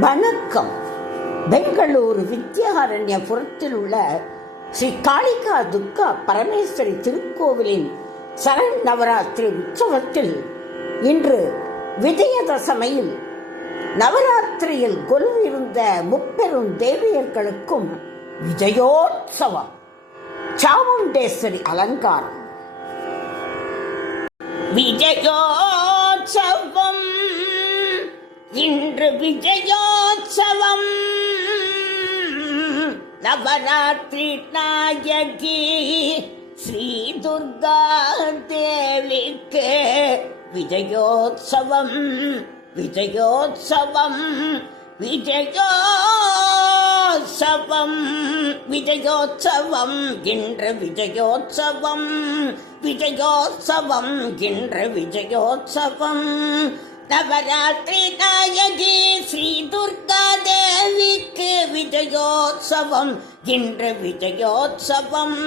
வணக்கம். பெங்களூரு வித்யாரண்யபுரத்தில் உள்ள ஸ்ரீ காளிகா துர்கா பரமேஸ்வரி திருக்கோவிலின் சரண் நவராத்திரி உற்சவத்தில் இன்று விஜயதசமியில் நவராத்திரியில் கொலுவிருந்த முப்பெரும் தேவியர்களுக்கும் விஜயோத்சவம், சாமுண்டேஸ்வரி அலங்காரம். விஜயோத்சவம் இன்று விஜயோத்சவம், நவராத்திரி நாயகி ஸ்ரீ துர்கா தேவிக்கு விஜயோத்சவம், விஜயோத்சவம், விஜயோத்சவம், விஜயோத்சவம் இன்று விஜயோத்சவம், விஜயோத்சவம் இன்று விஜயோத்சவம், நவராத்திரி நாயகி ஸ்ரீ துர்கா தேவிக்கு விஜயோத்சவம் இன்று விஜயோத்சவம்.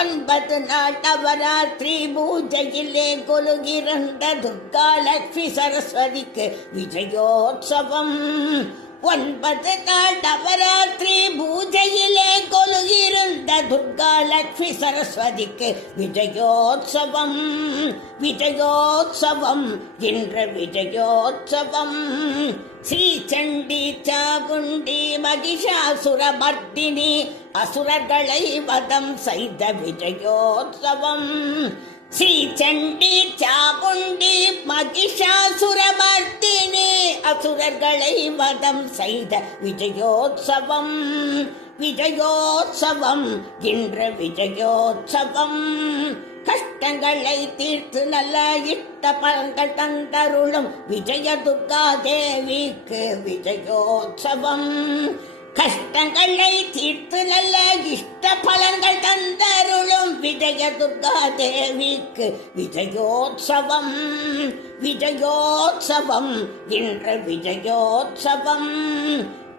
9 நாள் நவராத்திரி பூஜையிலே கொலுகிரண்ட துர்கா லட்சுமி சரஸ்வதிக்கு விஜயோத்சவம். 9 நாள் நவராத்திரி பூஜையிலே கொலுகிருந்த துர்கா லட்சுமி சரஸ்வதிக்கு விஜயோத்சவம், விஜயோத்சவம் இன்று விஜயோத்சவம். ஸ்ரீ சண்டி சாகுண்டி மகிஷாசுரமர்த்தினி அசுரர்களை வதம் செய்த விஜயோத்சவம். ஸ்ரீ சண்டி சாகுண்டி மகிஷாசுரமர்த்தினி அசுரர்களை வதம் செய்த விஜயோத்சவம், விஜயோத்சவம் இன்று விஜயோத்சவம். கஷ்டங்களை தீர்த்து நல்ல இட்ட பலன்கள் தந்தருளும் விஜய துர்கா தேவிக்கு விஜயோத்சவம். கஷ்டங்களை தீர்த்து நல்ல இஷ்ட பலன்கள் தந்தருளும் விஜய துர்கா தேவிக்கு விஜயோத்சவம், விஜயோத்சவம் இன்று விஜயோத்சவம்.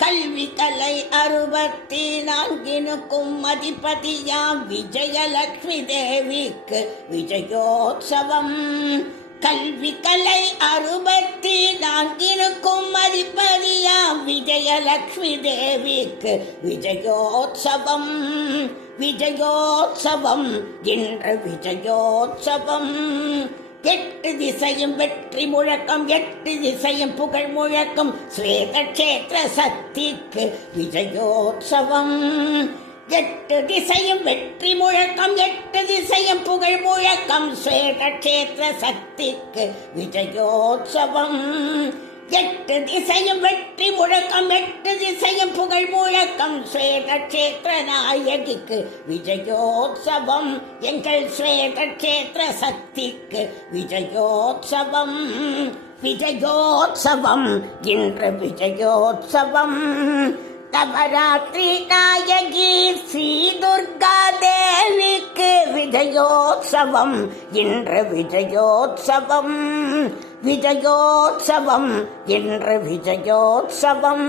கல்வி கலை 64னுக்கும் அதிபதியாம் விஜயலட்சுமி தேவிக்கு விஜயோத்சவம். கல்வி கலை 64னுக்கும் அதிபதியாம் விஜயலட்சுமி தேவிக்கு விஜயோத்சவம், விஜயோத்சவம் இன்று விஜயோத்சவம். 8 திசையும் வெற்றி முழக்கம், 8 திசையும் புகழ் முழக்கம் ஸ்வேதக்ஷேத்திர சக்திக்கு விஜயோத்சவம். 8 திசையும் வெற்றி முழக்கம், 8 திசையும் புகழ் முழக்கம் ஸ்வேதக்ஷேத்திர சக்திக்கு விஜயோத்சவம். 8 திசையும் வெற்றி முழக்கம், 8 திசையும் புகழ் முழக்கம் ஸ்வேதக்ஷேத்திர நாயகிக்கு விஜயோத்சவம். எங்கள் ஸ்வேதக்ஷேத்திர சக்திக்கு விஜயோத்சவம், விஜயோத்சவம் இன்று விஜயோத்சவம். நவராத்திரி நாயகி ஸ்ரீ துர்கா தேவிக்கு விஜயோத்சவம் இன்று விஜயோத்சவம், விஜயோத்சவம் இன்று விஜயோத்சவம்,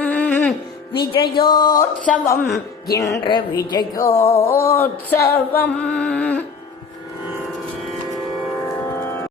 விஜயோத்சவம் இன்று விஜயோத்சவம்.